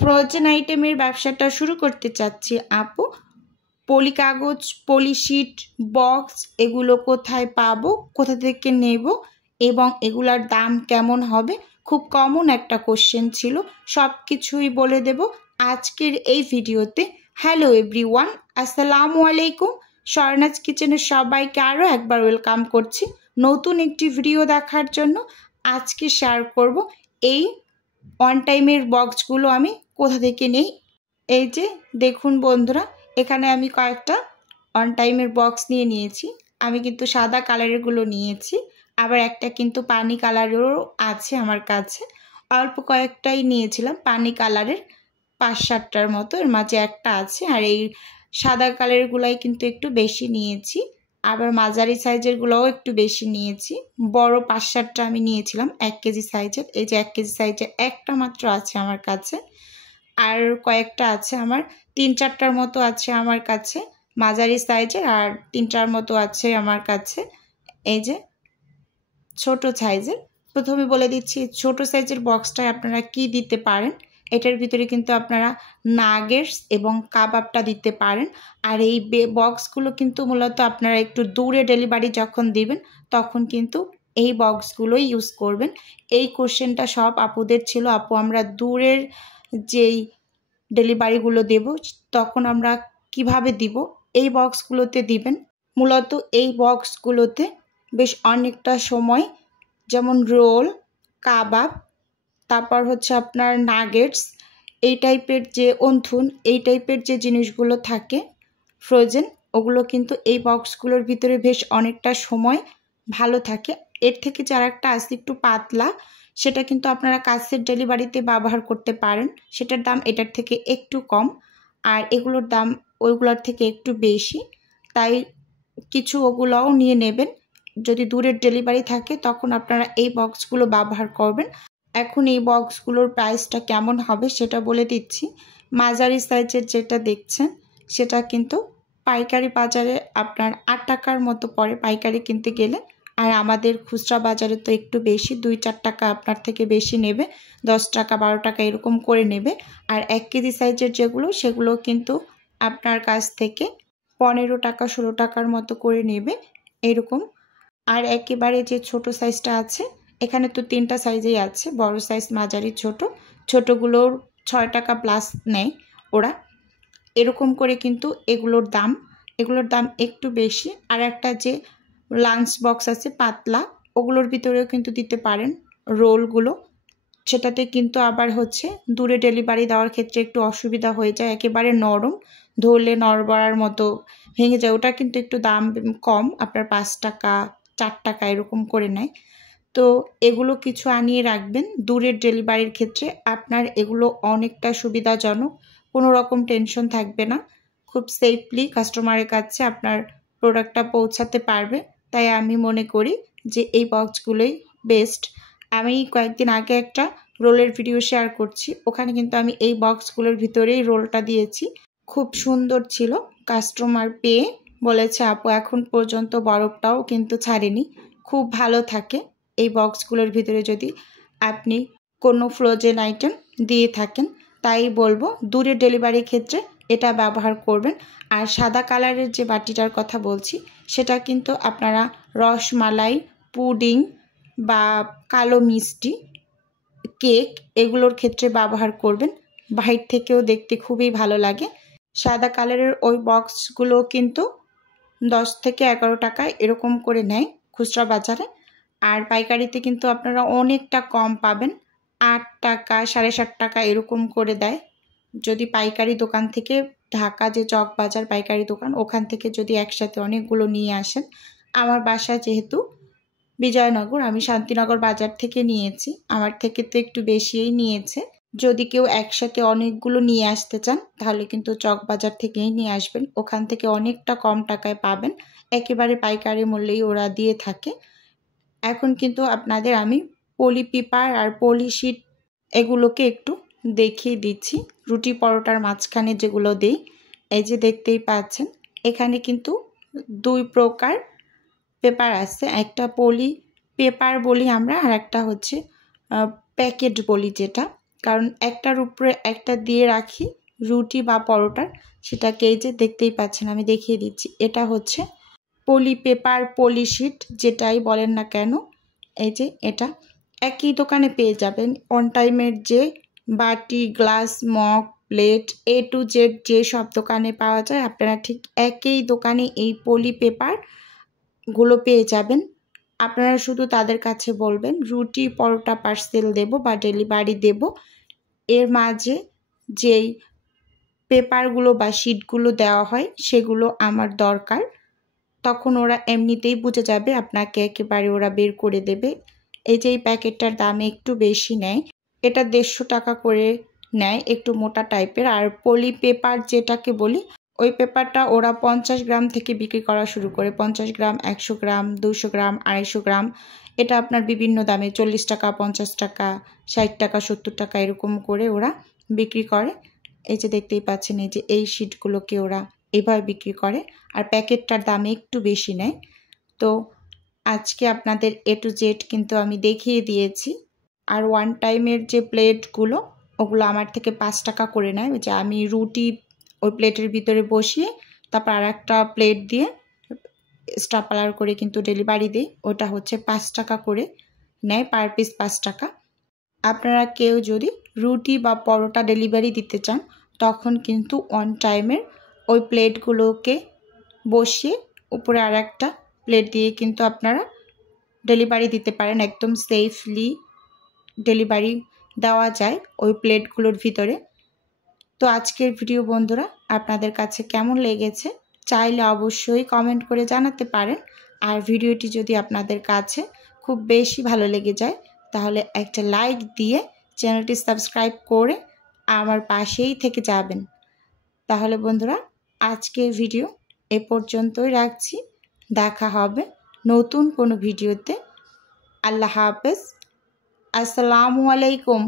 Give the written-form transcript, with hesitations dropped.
Frozen আইটেমের ব্যবসাটা শুরু করতে চাচ্ছি আপু। পলি কাগজ, পলি শিট, বক্স এগুলো কোথায় পাবো, কোথা থেকে নেব এবং এগুলার দাম কেমন হবে? খুব কমন একটা কোশ্চেন ছিল, সব কিছুই বলে দেব আজকের এই ভিডিওতে। হ্যালো এভরিওয়ান, আসসালামু আলাইকুম। স্বর্ণাজ কিচেনের সবাইকে আরও একবার ওয়েলকাম করছি নতুন একটি ভিডিও দেখার জন্য। আজকে শেয়ার করব এই ওয়ান টাইমের বক্সগুলো আমি কোথা থেকে নেই। এই যে দেখুন বন্ধুরা, এখানে আমি কয়েকটা ওয়ান টাইমের বক্স নিয়েছি। আমি কিন্তু সাদা কালারেরগুলো নিয়েছি, আবার একটা কিন্তু পানি কালারেরও আছে আমার কাছে। অল্প কয়েকটাই নিয়েছিলাম পানি কালারের, 5-7টার মতো, এর মাঝে একটা আছে। আর এই সাদা কালারগুলাই কিন্তু একটু বেশি নিয়েছি, আবার মাঝারি সাইজেরগুলোও একটু বেশি নিয়েছি। বড় 5-7টা আমি নিয়েছিলাম 1 কেজি সাইজের। এই যে 1 কেজি সাইজের একটা মাত্র আছে আমার কাছে, আর কয়েকটা আছে আমার 3-4টার মতো আছে আমার কাছে মাঝারি সাইজের, আর 3টার মতো আছে আমার কাছে এই যে ছোট সাইজের। প্রথমে বলে দিচ্ছি ছোট সাইজের বক্সটায় আপনারা কি দিতে পারেন। এটার ভিতরে কিন্তু আপনারা নাগেটস এবং কাবাবটা দিতে পারেন। আর এই বক্সগুলো কিন্তু মূলত আপনারা একটু দূরে ডেলিভারি যখন দিবেন তখন কিন্তু এই বক্সগুলোই ইউজ করবেন। এই কোশ্চেনটা সব আপুদের ছিল, আপু আমরা দূরের যেই ডেলিভারিগুলো দেব তখন আমরা কিভাবে দিব? এই বক্সগুলোতে দিবেন। মূলত এই বক্সগুলোতে বেশ অনেকটা সময়, যেমন রোল, কাবাব, তারপর হচ্ছে আপনার নাগেটস, এই টাইপের যে অন্থুন, এই টাইপের যে জিনিসগুলো থাকে ফ্রোজেন, ওগুলো কিন্তু এই বক্সগুলোর ভিতরে বেশ অনেকটা সময় ভালো থাকে। এর থেকে যার একটা আছে একটু পাতলা, সেটা কিন্তু আপনারা কাছের ডেলিভারিতে ব্যবহার করতে পারেন। সেটার দাম এটার থেকে একটু কম, আর এগুলোর দাম ওইগুলোর থেকে একটু বেশি। তাই কিছু ওগুলোও নিয়ে নেবেন। যদি দূরের ডেলিভারি থাকে তখন আপনারা এই বক্সগুলো ব্যবহার করবেন। এখন এই বক্সগুলোর প্রাইসটা কেমন হবে সেটা বলে দিচ্ছি। মাঝারি সাইজের যেটা দেখছেন সেটা কিন্তু পাইকারি বাজারে আপনার 8 টাকার মতো পড়ে পাইকারি কিনতে গেলে, আর আমাদের খুচরা বাজারে তো একটু বেশি, 2-4 টাকা আপনার থেকে বেশি নেবে, 10 টাকা 12 টাকা এরকম করে নেবে। আর 1 কেজি সাইজের যেগুলো সেগুলো কিন্তু আপনার কাছ থেকে 15 টাকা 16 টাকার মতো করে নেবে এরকম। আর একেবারে যে ছোট সাইজটা আছে, এখানে তো 3টা সাইজেই আছে, বড় সাইজ, মাঝারি, ছোট। ছোটগুলোর 6 টাকা প্লাস নেয় ওরা, এরকম করে কিন্তু এগুলোর দাম একটু বেশি। আর একটা যে লাঞ্চ বক্স আছে পাতলা, ওগুলোর ভিতরেও কিন্তু দিতে পারেন রোলগুলো। সেটাতে কিন্তু আবার হচ্ছে দূরে ডেলিভারি দেওয়ার ক্ষেত্রে একটু অসুবিধা হয়ে যায়, একেবারে নরম, ধরলে নড়বড়ার মতো ভেঙে যায়। ওটা কিন্তু একটু দাম কম, আপনার 5 টাকা 4 টাকা এরকম করে নেয়। তো এগুলো কিছু আনিয়ে রাখবেন দূরের ডেলিভারির ক্ষেত্রে, আপনার এগুলো অনেকটা সুবিধাজনক, কোনো রকম টেনশন থাকবে না, খুব সেফলি কাস্টমারের কাছে আপনার প্রোডাক্টটা পৌঁছাতে পারবে। তাই আমি মনে করি যে এই বক্সগুলোই বেস্ট। আমি কয়েকদিন আগে একটা রোলের ভিডিও শেয়ার করছি, ওখানে কিন্তু আমি এই বক্সগুলোর ভিতরেই রোলটা দিয়েছি, খুব সুন্দর ছিল। কাস্টমার পেয়ে বলেছে আপু এখন পর্যন্ত বরফটাও কিন্তু ছাড়েনি, খুব ভালো থাকে এই বক্সগুলোর ভিতরে যদি আপনি কোনো ফ্রোজেন আইটেম দিয়ে থাকেন। তাই বলবো দূরের ডেলিভারির ক্ষেত্রে এটা ব্যবহার করবেন। আর সাদা কালারের যে বাটিটার কথা বলছি সেটা কিন্তু আপনারা রসমালাই, পুডিং বা কালো মিষ্টি, কেক এগুলোর ক্ষেত্রে ব্যবহার করবেন। বাইরে থেকেও দেখতে খুবই ভালো লাগে। সাদা কালারের ওই বক্সগুলো কিন্তু 10 থেকে 11 টাকা এরকম করে নেয় খুচরা বাজারে, আর পাইকারিতে কিন্তু আপনারা অনেকটা কম পাবেন, 8 টাকা 7.5 টাকা এরকম করে দেয়। যদি পাইকারি দোকান থেকে, ঢাকা যে চক বাজার পাইকারি দোকান, ওখান থেকে যদি একসাথে অনেকগুলো নিয়ে আসেন। আমার বাসা যেহেতু বিজয়নগর, আমি শান্তিনগর বাজার থেকে নিয়েছি, আমার থেকে তো একটু বেশিই নিয়েছে। যদি কেউ একসাথে অনেকগুলো নিয়ে আসতে চান তাহলে কিন্তু চক বাজার থেকেই নিয়ে আসবেন, ওখান থেকে অনেকটা কম টাকায় পাবেন, একেবারে পাইকারি মূল্যেই ওরা দিয়ে থাকে। এখন কিন্তু আপনাদের আমি পলি পেপার আর পলি শিট এগুলোকে একটু দেখিয়ে দিচ্ছি। রুটি পরোটার মাঝখানে যেগুলো দেই, এই যে দেখতেই পাচ্ছেন, এখানে কিন্তু 2 প্রকার পেপার আছে, একটা পলি পেপার বলি আমরা, আর একটা হচ্ছে প্যাকেট বলি যেটা, কারণ একটার উপরে একটা দিয়ে রাখি রুটি বা পরোটার, সেটাকে এই যে দেখতেই পাচ্ছেন আমি দেখিয়ে দিচ্ছি। এটা হচ্ছে পলি পেপার, পলিশিট যেটাই বলেন না কেন, এই যে এটা একই দোকানে পেয়ে যাবেন। অন টাইমের যে বাটি, glass, mug, plate A to Z যে সব দোকানে পাওয়া যায়, আপনারা ঠিক একই দোকানে এই পলি পেপারগুলো পেয়ে যাবেন। আপনারা শুধু তাদের কাছে বলবেন রুটি পরোটা পার্সেল দেব বা ডেলিভারি দেব, এর মাঝে যেই পেপারগুলো বা শিটগুলো দেওয়া হয় সেগুলো আমার দরকার। তখন ওরা এমনিতেই বুঝে যাবে, আপনাকে একেবারে ওরা বের করে দেবে। এই যে এই প্যাকেটটার দাম একটু বেশি নেয়, এটা 150 টাকা করে নেয়, একটু মোটা টাইপের। আর পলি পেপার যেটাকে বলি, ওই পেপারটা ওরা 50 গ্রাম থেকে বিক্রি করা শুরু করে। 50 গ্রাম, 100 গ্রাম, 200 গ্রাম, 250 গ্রাম, এটা আপনার বিভিন্ন দামে 40 টাকা, 50 টাকা, 60 টাকা, 70 টাকা এরকম করে ওরা বিক্রি করে। এই যে দেখতেই পাচ্ছেন, এই যে এই শিটগুলোকে ওরা এভাবে বিক্রি করে, আর প্যাকেটটার দাম একটু বেশি নেয়। তো আজকে আপনাদের A to Z কিন্তু আমি দেখিয়ে দিয়েছি। আর ওয়ান টাইমের যে প্লেটগুলো, ওগুলো আমার থেকে 5 টাকা করে নেয়। যে আমি রুটি ওই প্লেটের ভিতরে বসিয়ে তারপর আর একটা প্লেট দিয়ে স্টাপলার করে কিন্তু ডেলিভারি দিই, ওটা হচ্ছে 5 টাকা করে নেয়, পার পিস 5 টাকা। আপনারা কেউ যদি রুটি বা পরোটা ডেলিভারি দিতে চান, তখন কিন্তু অন টাইমের ওই প্লেটগুলোকে বসিয়ে উপরে আর একটা প্লেট দিয়ে কিন্তু আপনারা ডেলিভারি দিতে পারেন। একদম সেফলি ডেলিভারি দেওয়া যায় ওই প্লেটগুলোর ভিতরে। তো আজকের ভিডিও বন্ধুরা আপনাদের কাছে কেমন লেগেছে চাইলে অবশ্যই কমেন্ট করে জানাতে পারেন। আর ভিডিওটি যদি আপনাদের কাছে খুব বেশি ভালো লেগে যায়, তাহলে একটা লাইক দিয়ে চ্যানেলটি সাবস্ক্রাইব করে আমার পাশেই থেকে যাবেন। তাহলে বন্ধুরা আজকের ভিডিও এ পর্যন্তই রাখছি, দেখা হবে নতুন কোনো ভিডিওতে। আল্লাহ হাফেজ, আসসালামু আলাইকুম।